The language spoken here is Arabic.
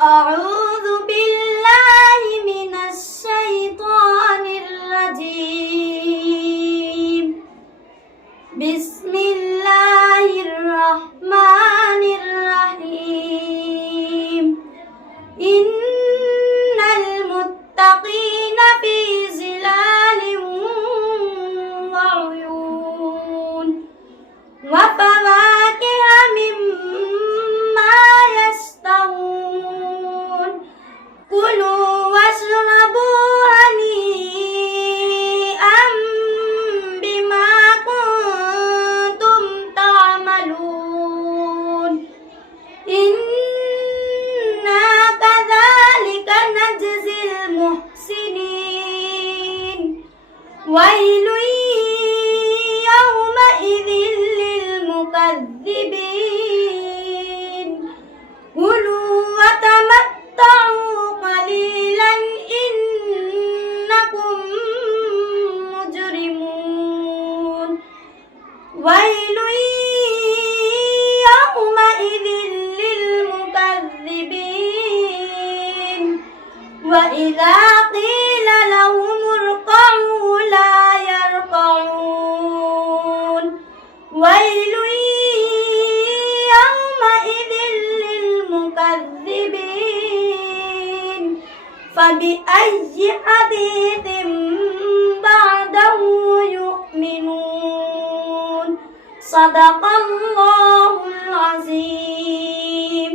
أعوذ بالله من الشيطان الرجيم. بسم الله الرحمن الرحيم. إن المتقين في ظلال وعيون وفواكه مما يشتهون. كلوا واشربوا هنيئا بما كنتم تعملون. إنا كذلك نجزي المحسنين. ويل يومئذ للمكذبين. كلوا وتمتعوا قليلا إنكم مجرمون. ويل يومئذ للمكذبين. وإذا قيل لهم اركعوا لا يركعون. ويل يومئذ للمكذبين. فبأي حديث بعده يؤمنون. صدق الله العظيم.